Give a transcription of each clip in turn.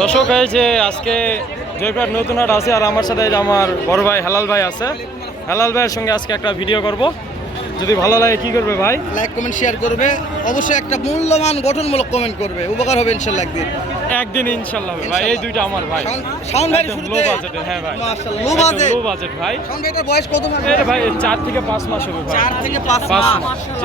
দর্শক এই যে আজকে জয়পুরহাট নতুন হাট আছে আর আমার সাথে আমার বড় ভাই হেলাল ভাই আছে। হেলাল ভাইয়ের সঙ্গে আজকে একটা ভিডিও করব। যদি ভালো লাগে কি করবে ভাই? লাইক কমেন্ট শেয়ার করবে, অবশ্যই একটা মূল্যবান গঠনমূলক কমেন্ট করবে, উপকার হবে ইনশাআল্লাহ একদিন ইনশাআল্লাহ ভাই। এই দুইটা আমার ভাই শাওন ভাই একদম লো বাজেটে। হ্যাঁ ভাই মাশাআল্লাহ লো বাজেট ভাই। শাওন ভাই এটার বয়স কত মাস? এটা ভাই 4 থেকে 5 মাস হবে ভাই। 4 থেকে 5 মাস।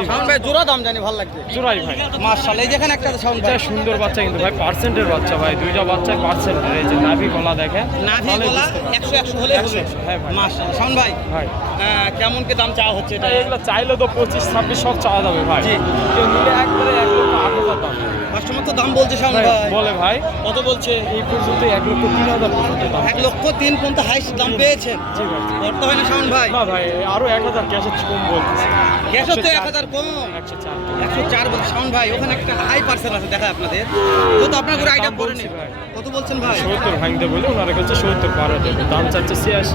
শাওন ভাই জোড়া দাম জানি ভালো লাগবে। জোড়াই ভাই মাশাআল্লাহ। এই যেখানে একটা শাওন ভাই সুন্দর বাচ্চা কিন্তু ভাই পার্সেন্টের বাচ্চা ভাই। দুইটা বাচ্চাই পার্সেন্টের। এই যে নাভি গলা দেখেন, নাভি গলা 100 100 হলে হবে। হ্যাঁ ভাই মাশাআল্লাহ। শাওন ভাই ভাই কেমন কি দাম চাওয়া হচ্ছে এটা? এগুলো চাইলে তো 25 26 সব চাওয়া যাবে ভাই। জি। কেউ নিলে একবারে 1,08,000 দাম। কাস্টমার তো দাম বলছে শাওন ভাই। বলে ভাই কত বলছে? এই পর্যন্ত 1,03,000 পর্যন্ত দাম। 1,03,000 পর্যন্ত হাইস্ট দাম পেয়েছেন। জি ভাই। করতে হয় না শাওন ভাই? না ভাই আরো 1,000 ক্যাশে কম বলতেছে। গ্যাসও তো 1,000 কম। 104 104 বলছে শাওন ভাই। ওখানে একটা হাই পার্সেল আছে দেখা আপনাদের। তো আপনার করে আইডিয়া করে নি। কত বলছেন ভাই? 70 ভাঙতে বলে ওনারা কাছে 70 12 দেবে। দাম চাচ্ছে 86।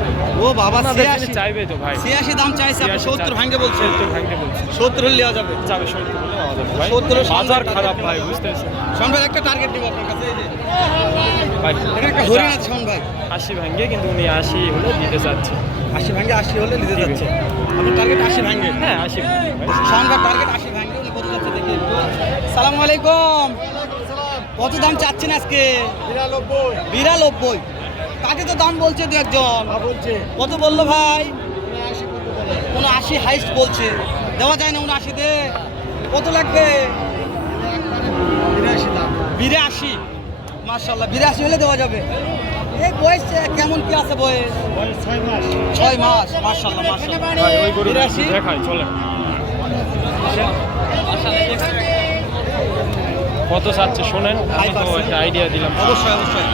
ও বাবা 86 চাইবে তো ভাই। 86 দাম চাইছে, আপনি 70 ভাঙতে বলছেন। 70 ভাঙতে বলছে। 70 হলে দেওয়া যাবে। যাবে 70 হলে দেওয়া যাবে ভাই। 70 বাজার খারাপ ভাই বুঝতেছেন। শাওন ভাই একটা টার্গেট দিব আপনার কাছে। এই যে ভাই এটা একটা হরিণ আছে শাওন ভাই। 80 ভাঙে কিন্তু উনি 80 হলে দিতে চাচ্ছে। 80 ভাঙে 80 হলে নিতে যাচ্ছে। আপনার টার্গেট 80 ভাঙে। হ্যাঁ 80 ভাই। শাওন ভাই টার্গেট 80 ভাঙে। উনি কত যাচ্ছে দেখি। আসসালামু আলাইকুম। কত দাম চাচ্ছেন আজকে? 92। কাকে তো দাম বলছে দু একজন বলছে। কত বললো ভাই? 79 হাইস্ট বলছে। দেওয়া যায় না 79 দে? কত লাগবে? 82। মাশাআল্লাহ 82 হলে দেওয়া যাবে। এই বয়স কেমন কি আছে বয়স? 6 মাস। মাশাআল্লাহ মাশাআল্লাহ। ভাই ওই গরু 82 দেখাই চলে। কত চাচ্ছে শোনেন, আমি তো একটা আইডিয়া দিলাম। অবশ্যই অবশ্যই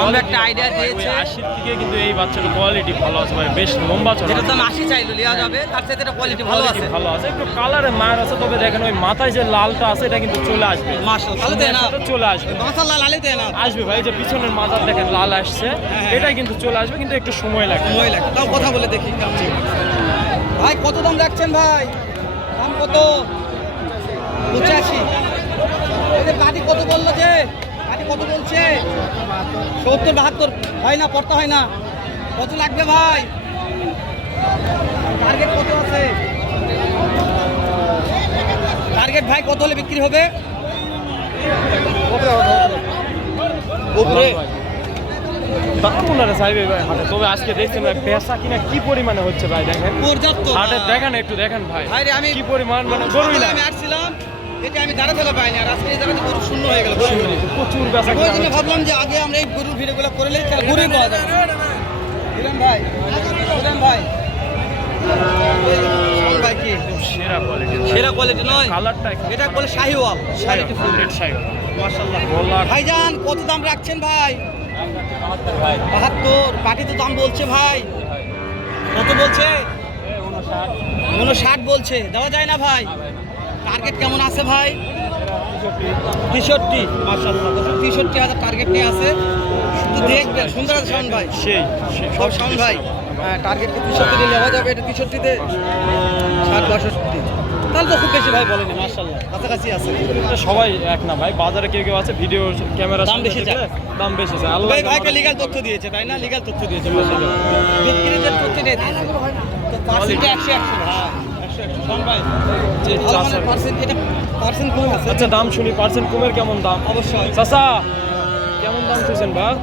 আমরা একটা আইডিয়া দিয়েছে। 80 থেকে কিন্তু এই বাচ্চাটার কোয়ালিটি ভালো আছে ভাই, বেশ লম্বা চড়া। যেটা দাম 80 চাইলো নেওয়া যাবে, তার সাথে এটা কোয়ালিটি ভালো আছে। ভালো আছে, একটু কালারে মার আছে, তবে দেখেন ওই মাথায় যে লালটা আছে এটা কিন্তু চলে আসবে। মাশাআল্লাহ তাহলে দেন না, চলে আসবে। মাশাআল্লাহ লালে দেন না, আসবে ভাই। যে পিছনের মাথার দেখেন লাল আসছে, এটাই কিন্তু চলে আসবে, কিন্তু একটু সময় লাগবে। সময় লাগে। তাও কথা বলে দেখি ভাই কত দাম রাখছেন ভাই? দাম কত? 85। এই পাটি কত বললো যে? পাটি কত বলছে? 70 72 হয় না, পড়তে হয় না। কত লাগবে ভাই? টার্গেট কত আছে? টার্গেট ভাই কত হলে বিক্রি হবে? উপরে দাম ওনারা চাইবে ভাই হাটে, তবে আজকে দেখছেন ভাই পেশা কিনা কি পরিমাণে হচ্ছে ভাই। দেখেন পর্যাপ্ত হাটে দেখেন, একটু দেখেন ভাই ভাই রে, আমি কি পরিমাণ, মানে গরুই না। আমি আসছিলাম, এটা আমি দাঁড়া ফেলা পাইনি, আর আজকে এই জায়গাতে গরু শূন্য হয়ে গেল। প্রচুর বেচা ওই জন্য ভাবলাম যে আগে আমরা এই গরুর ভিডিওগুলো করলে গরুই পাওয়া যাবে। দিলাম ভাই, দিলাম ভাই। শাওন ভাই কি সেরা কোয়ালিটি, সেরা কোয়ালিটি নয়, কালারটা এটা বলে শাহিওয়াল। শাইওয়াল, ফুল শাইওয়াল। মাশাআল্লাহ। বলা ভাইজান কত দাম রাখছেন ভাই? 72। পাটি তো দাম বলছে ভাই। কত বলছে? 59 বলছে। দেওয়া যায় না ভাই? টার্গেট কেমন আছে ভাই? 63। মাশাআল্লাহ 63,000 টার্গেট নিয়ে আছে। শুধু দেখবেন সুন্দর আছে শাওন ভাই। সেই সব শাওন ভাই টার্গেট 63 দিলে হওয়া যাবে। এটা 63 তে 60 62 তাহলে তো খুব বেশি ভাই বলেনি। মাশাআল্লাহ কাছাকাছি আছে। এটা সবাই এক না ভাই, বাজারে কেউ কেউ আছে ভিডিও ক্যামেরা দাম বেশি চায়। দাম বেশি চায়। আল্লাহ ভাই ভাইকে লিগ্যাল তথ্য দিয়েছে, তাই না? লিগ্যাল তথ্য দিয়েছে। মাশাআল্লাহ বিক্রির যে তথ্য দিয়েছে তো পার্সেন্ট 100 100 ভাই 100 100 শাওন ভাই যে চাষা। পার্সেন্ট এটা পার্সেন্ট কম আছে। আচ্ছা দাম শুনি, পার্সেন্ট কমের কেমন দাম? অবশ্যই চাচা কেমন দাম খুঁজছেন ভাই?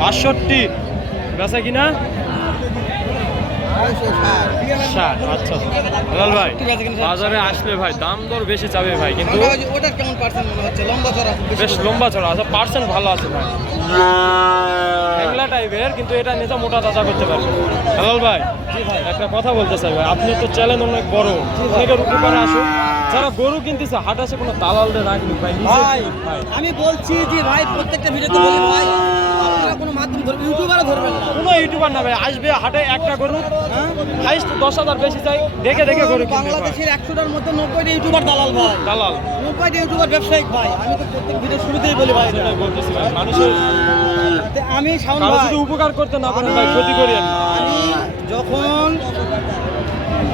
62 বেচা কিনা 60। আচ্ছা লাল ভাই বাজারে আসলে ভাই দাম দর বেশি চাবে ভাই, কিন্তু ওটা কেমন পার্সেন্ট মনে হচ্ছে? লম্বা চড়া বেশ লম্বা চড়া আছে, পার্সেন্ট ভালো আছে ভাই, হ্যাংলা টাইপের, কিন্তু এটা নিজে মোটা তাজা করতে পারবে। লাল ভাই একটা কথা বলতে চাই ভাই, আপনি তো চ্যালেঞ্জ অনেক বড়, অনেকের উপকারে আসুন। যারা গরু কিনতেছে হাট আসে কোনো দালালদের রাখবেন ভাই। ভাই আমি বলছি যে ভাই প্রত্যেকটা ভিডিওতে বলি ভাই, আপনারা কোনো মাধ্যম ধরবেন, ইউটিউবারও ধরবেন না। কোনো ইউটিউবার না ভাই, আসবে হাটে একটা গরু হাইস্ট 10,000 বেশি চাই, দেখে দেখে গরু কিনবে ভাই। বাংলাদেশের 100টার মধ্যে 90টা ইউটিউবার দালাল ভাই, দালাল 90টা ইউটিউবার ব্যবসায়িক ভাই। আমি তো প্রত্যেক ভিডিও শুরুতেই বলি ভাই, সেটাই বলতেছি ভাই, মানুষের আমি শাওন কারো ভাই যদি উপকার করতে না পারেন ভাই ক্ষতি করিয়েন না। আমি যখন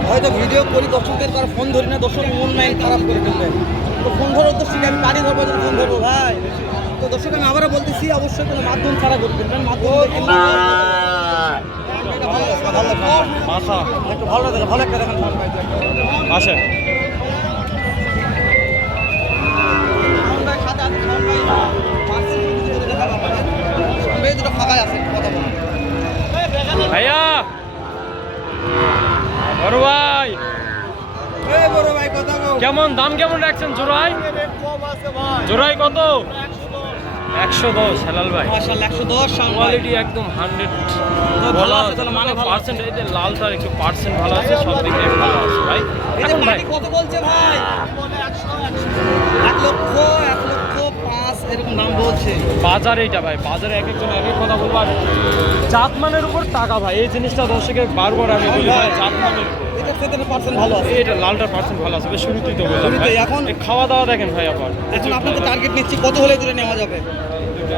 হয়তো ভিডিও করি দর্শকদের তারা ফোন ধরি না, দর্শক মন নাই খারাপ করে ফেলবে, তো ফোন ধরার উদ্দেশ্যে আমি গাড়ি ধরবো, ফোন ধরবো ভাই। তো দর্শক আমি আবারও বলতেছি, অবশ্যই কোনো মাধ্যম ছাড়া গরু কিনবেন, মাধ্যম দেখে এটা ভালো লাগছে, ভালো লাগছে। মাথা একটু ভালো লাগে, ভালো একটা দেখেন শাওন ভাই। আসেন। শাওন ভাই সাথে আছে, শাওন ভাই পার্সি যদি দেখাবো আপনাদের। শাওন ভাই দুটো ফাঁকাই আছে, একটু কথা বলুন। ভাইয়া বড় ভাই এই বড় ভাই কথা বল। কেমন দাম কেমন রাখছেন জোড়ায়? জোড়ায় কত? 110 হেলাল ভাই। মাশাআল্লাহ 110 শাওন ভাই। কোয়ালিটি একদম 100 ভালো আছে, তাহলে মানে ভালো আছে। পার্সেন্ট। এই যে লালটার একটু পার্সেন্ট ভালো আছে, সব দিক দিয়ে ভালো আছে ভাই। এই যে এখন ভাই পার্টি কত বলছে ভাই? 1 লক্ষ 5 এরকম দাম বলছে। বাজারে এটা ভাই, বাজারে এক একজন এক এক কথা বলবো। আর জাতমানের উপর টাকা ভাই, এই জিনিসটা দর্শকে বারবার আমি বলি ভাই, জাতমানের উপর। এটার সাথে পার্সেন্ট ভালো আছে। এটা লালটার পার্সেন্ট ভালো আছে, বেশ শুরুতেই তো বললাম শুরুতেই, ভাই। এখন- এই খাওয়া দাওয়া দেখেন ভাই আবার। এখন আপনাদের টার্গেট নিচ্ছি কত হলে দূরে নেওয়া যাবে?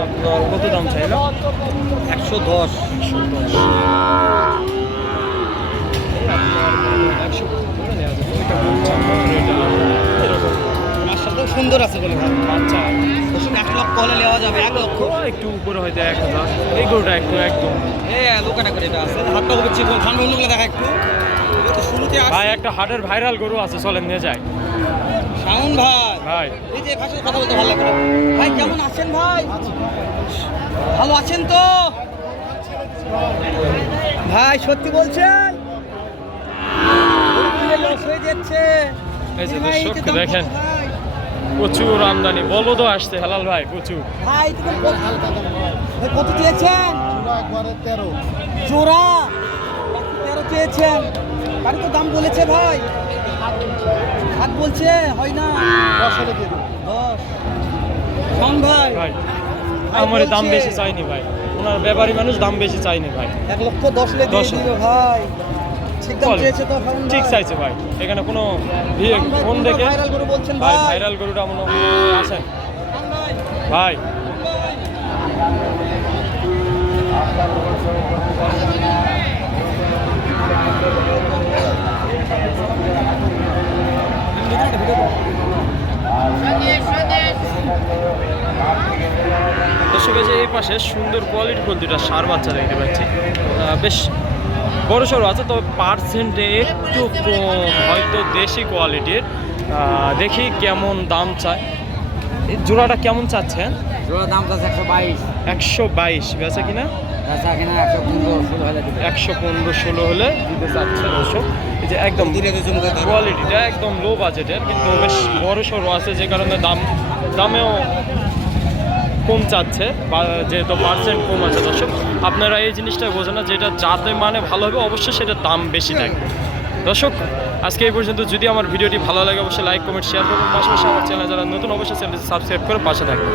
আপনার কত দাম চাইলো? 110। 110। মাশাআল্লাহ সুন্দর আছে বলে ভাই। বাচ্চা 1 লক্ষ হলে নেওয়া যাবে, 1 লক্ষ। একটু উপরে হয়তো 1000। এই গরুটা একটু একদম দোকানে করে এটা আছে, হাতটা হবে চিকন, ঠান্ডা হলে দেখা একটু। এটা তো শুরুতে ভাই, আসছে। একটা হাটের ভাইরাল গরু আছে, চলেন নিয়ে যাই শাওন ভাই, ভাই। এই যে ভাষায় কথা বলতে ভালো লাগে। ভাই কেমন আছেন ভাই? ভালো আছেন তো ভাই? সত্যি বলছেন? লস হয়ে যাচ্ছে। এই যে ভাই, দর্শক এটা দাম কত দেখেন, ভাই? প্রচুর আমদানি, বলদও আসছে হেলাল ভাই, প্রচুর। ভাই এটা দাম কত? ভাই, কত চেয়েছেন? জোড়া 13 চেয়েছেন। গাড়ি তো দাম বলেছে ভাই, 7 বলছে, হয় না 10। শাওন ভাই, ভাই ভাই আমার দাম বলছে। বেশি চাইনি ভাই, ওনার ব্যাপারী মানুষ, দাম বেশি চাইনি ভাই। 1,10,000 দিয়ে 10 দিল ভাই। ঠিক দাম বল। চেয়েছে তো শাওন ঠিক ভাই। চাইছে ভাই, এখানে কোনো শাওন ভাই, ফোন পুরো দেখে ভাইরাল গরু বলছেন ভাই, ভাই। ভাইরাল গরুটা মনে আসেন ভাই। দর্শক, এই যে এই পাশে সুন্দর কোয়ালিটিফুল দুটা ষাঁড় বাচ্চা দেখতে পাচ্ছি, বেশ বড় সড়ো আছে, তবে পার্সেন্টে একটু কম, হয়তো দেশি কোয়ালিটির। দেখি কেমন দাম চায়। এই জোড়াটা কেমন চাচ্ছেন? জোড়া দাম আছে 122, 122 বেচা কিনা? আচ্ছা কিনা 115-16 হলে দিবে। 115-16 হলে দিতে চাচ্ছে দর্শক। এই যে একদম কোয়ালিটিটা একদম লো বাজেটের, কিন্তু বেশ বড় সড়ো আছে, যে কারণে দামেও কম চাচ্ছে, যেহেতু পার্সেন্ট কম আছে। দর্শক, আপনারা এই জিনিসটা বোঝেন না, যেটা যাতে মানে ভালো হবে অবশ্যই সেটার দাম বেশি থাকবে। দর্শক, আজকে এই পর্যন্ত। যদি আমার ভিডিওটি ভালো লাগে অবশ্যই লাইক কমেন্ট শেয়ার করবেন, পাশাপাশি আমার চ্যানেল যারা নতুন অবশ্যই চ্যানেলটি সাবস্ক্রাইব করে পাশে থাকবেন।